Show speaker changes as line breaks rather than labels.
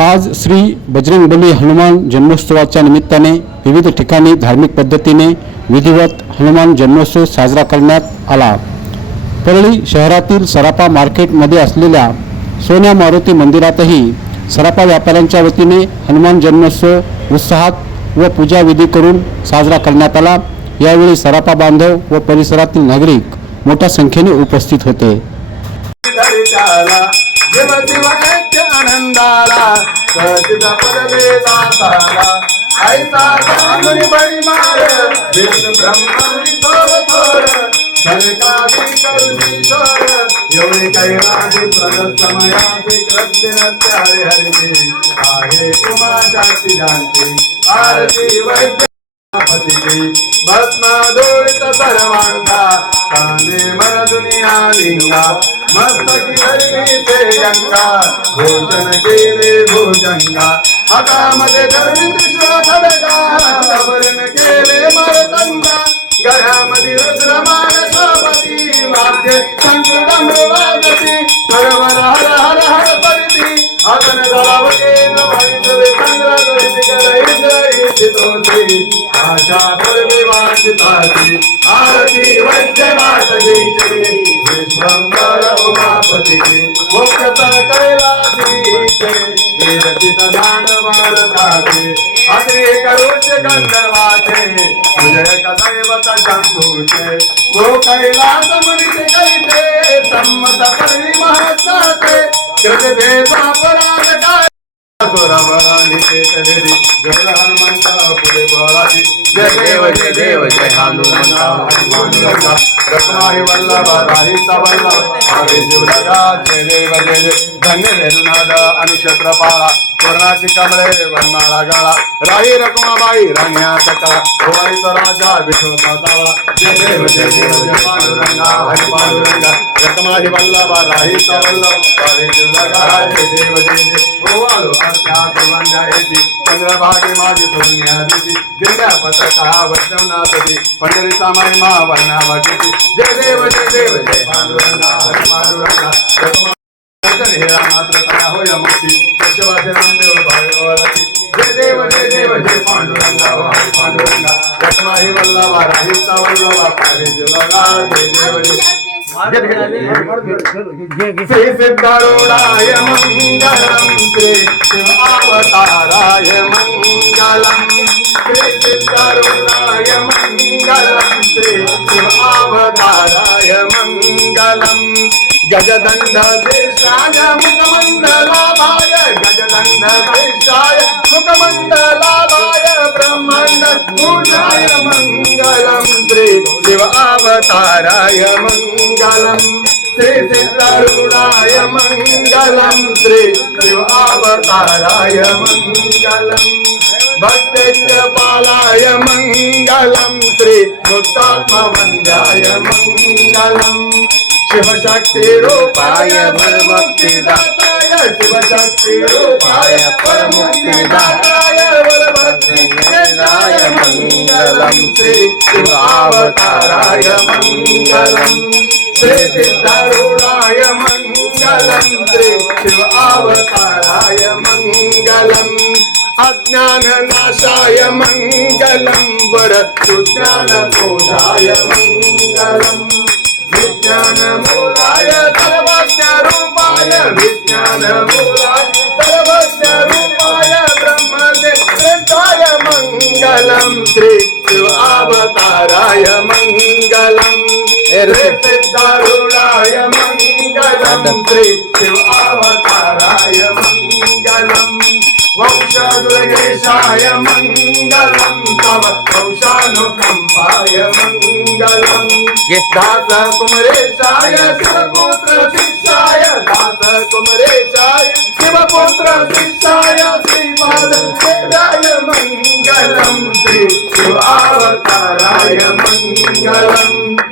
आज श्री बजरंगबली हनुमान जन्मोत्सवाच्या निमित्ताने विविध ठिकाणी धार्मिक पद्धतीने विधिवत हनुमान जन्मोत्सव साजरा करण्यात आला. परळी शहरातील सरापा मार्केटमध्ये असलेल्या सोन्या मारुती मंदिरातही सरापा व्यापाऱ्यांच्या वतीने हनुमान जन्मोत्सव उत्साहात व पूजाविधी करून साजरा करण्यात आला. यावेळी सरापा बांधव व परिसरातील नागरिक मोठ्या संख्येने उपस्थित होते.
धरिताला आनंदाला सचिता पदवे दाताला ऐसा कानुनी बळी मार विष्णु थोर थोर. करुणी थोर एवढे कैलासी प्रदत्त कृत्य नत्य आहे उमा शांती आरती वैद्य पतिके भस्मादोरित सर्वांगा कांदे मन दुनिया लिंगा. मस्तकी हरिणी ते गंगा भोजन केले भोजंगा हातामध्ये धर्मिंद्र श्रोधडगा सबरण केले मरतंगा गळ्यामध्ये रुद्रमान सोबती वाद्य संकटम वाजती सरवर हर हर हर परिती अगन दळावते न भैसवे चंद्र दळित कर इंद्र इच्छितोती आशा परमेवासिताची आरती वैद्यनाथजीचे विश्वंभर उमापती मोक्षतर कैलासीचे विरचित गान मारताचे अग्रे करोच गंधर्वाचे. विजय कदैवत शंभूचे गो कैलास मनिषे करिते संमत परमी महत्साचे कृतदेवापराध काय? स्वरवरा निकेतरी गरा जय देव जय देव जय हनुमंता हनुमंता रत्नाहि वल्लभ राही वल्लभ आगे शिवलगा जय देव जय देव धन्य वेणुनाद अनुक्षत्रपाळा स्वर्णाची कमळे वनमाळा गाळा राही रकुमाबाई राण्या सकळा होळीचा राजा विठो पाताळा जय देव जय देव जय पांडुरंगा, हरी पांडुरंगा। रत्नाहि वल्लभ, राही वल्लभ आगे शिवलगा जय देव जय देव। ओवाळो अर्था प्रबंधा येती चंद्रभागे माझी तोरण्या दिसी दिव्या पत्रका, वैष्णवनाथी पंढरीचा महिमा वर्णावा किती जय देव जय देव, जय पांडुरंगा, हरी पांडुरंगा। रत्ना दर्शन हेरा मात्र करा होय मुक्ती सत्यवासे रामदेव भागवती जय देव जय देव जय पांडुरंगा हरी पांडुरंगा रत्नाहि वल्लभा राहीचा वल्लभा पाहे जुलगा जय देव जय श्री सिद्धारूढाय मङ्गलं श्री शिव अवताराय मङ्गलं श्री सिद्धारूढाय గజదండ శేషాయ ముఖమండలాభాయ గజదండ శేషాయ ముఖమండలాభాయ బ్రహ్మాండ పూర్ణాయ మంగళం శ్రీ శివ అవతారాయ మంగళం శ్రీ సిద్ధారుడాయ మంగళం శ్రీ శివ అవతారాయ మంగళం భక్తపాలాయ మంగళం శ్రీ ముక్తాత్మవంగాయ మంగళం. शिवशक्तिरूपाय परमुक्तिदाताय शिवशक्तिरूपाय परमुक्तिदाताय वरभक्तिवेदाय मङ्गलं श्री शिवावताराय मङ्गलम् श्री सिद्धारूढाय मङ्गलं श्री शिव अवताराय मङ्गलम् अज्ञाननाशाय मङ्गलं वर सुज्ञानकोशाय मङ्गलम् విజ్ఞానమూలాయ సర్వస్య రూపాయ విజ్ఞానమూలాయ సర్వస్య రూపాయ బ్రహ్మదేశ్రేష్టాయ మంగళం శ్రీ శివావతారాయ మంగళం. సిద్ధారుణాయ మంగళం శ్రీ శివావతారాయ మంగళం. वंशदुर्गेशाय मङ्गलं तव वंशानुकम्पाय मङ्गलम् दास कुमरेशाय शिवपुत्र शिष्याय दास कुमरेशाय शिवपुत्र शिष्याय श्रीपाद वेदाय मङ्गलं श्री शिव अवताराय मङ्गलम्